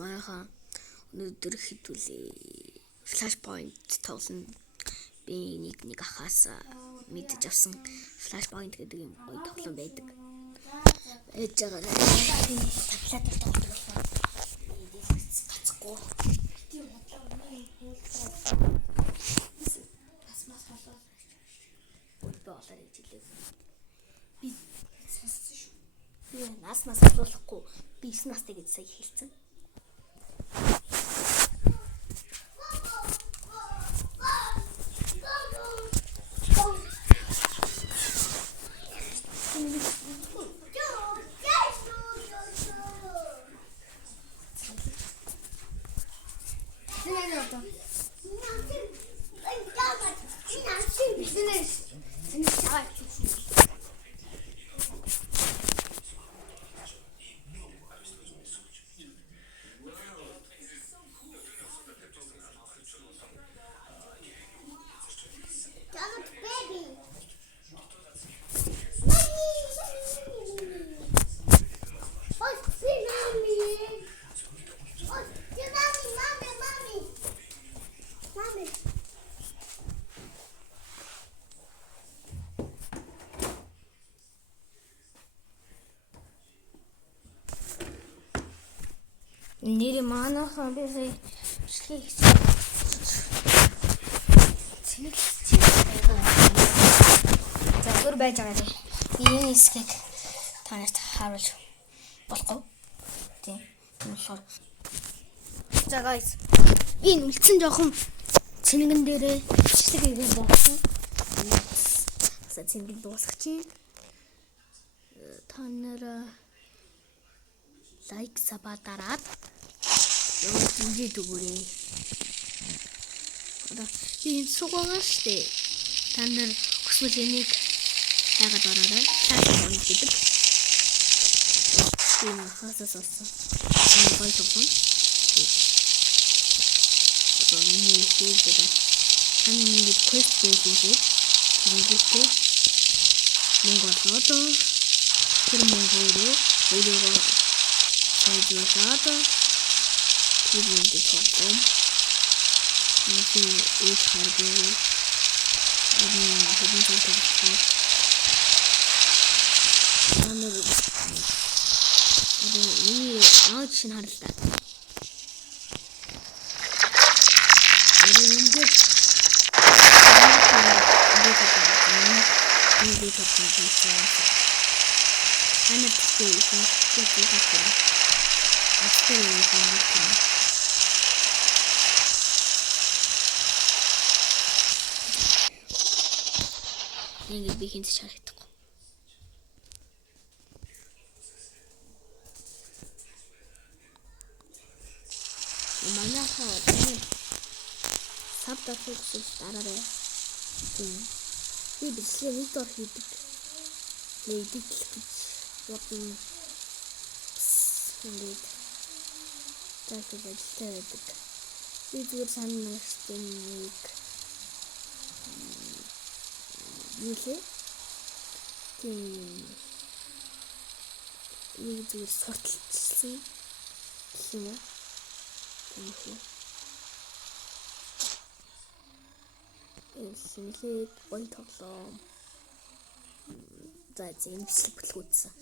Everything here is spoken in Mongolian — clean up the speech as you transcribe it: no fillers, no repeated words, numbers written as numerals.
Маяхан өнөөдөр хэдүүлээ Flashpoint тоглоно. Би нэг ахаас мэдэж авсан Flashpoint гэдэг юм гоё тоглоом байдаг. Ээж байгаа таблетаар тоглох гацхгүй. Би нас асуулахгүй. Би 9 настай гэж сая хэлсэн. Нэр манайхан би шилхий загвар байж байгаа тийм. Энэ хэсгийг та нарт харуулж болохгүй. Тийм. Болохоор за guys. Энэ үлдсэн жоохон цэнгэн дээрээ бичлэг хийгээд болсон. За цэнгэн дуусах чинь та нараа лайк саба дараад дэмжиж өгөөрэй. Одоо энэ сугаа штэ. Та нар хүсвэл энийг хайгаад ороорой. Шаардлагатай гэдэг. Энэ хасаас олсон. Энэ гоё тоглоом. Одоо миний хийгээд таны минь quest хийгээд тэнгэртэй Монголд тэр Монголоо өөрийгөө сайжруулад түүнийг тоглоом. Миний их хардаг. Энэ хэдэн тоглоом. Манай миний аач шин харалтаа. Ингээд би хинт шарагдахгүй. Манайхаа сабдар фокус дараарай. Би бичлэг видео хийдэг. Лейдэг гэж бодно. Ингээд тайлбар байдаг. Би зүгээр санаачтай нэг юулээ. Тийм. Нэг зүгээр сорталчсан юм аа. Синхээд гоё тоглоом. За зэн бичлэг бүтлгүүдсэн.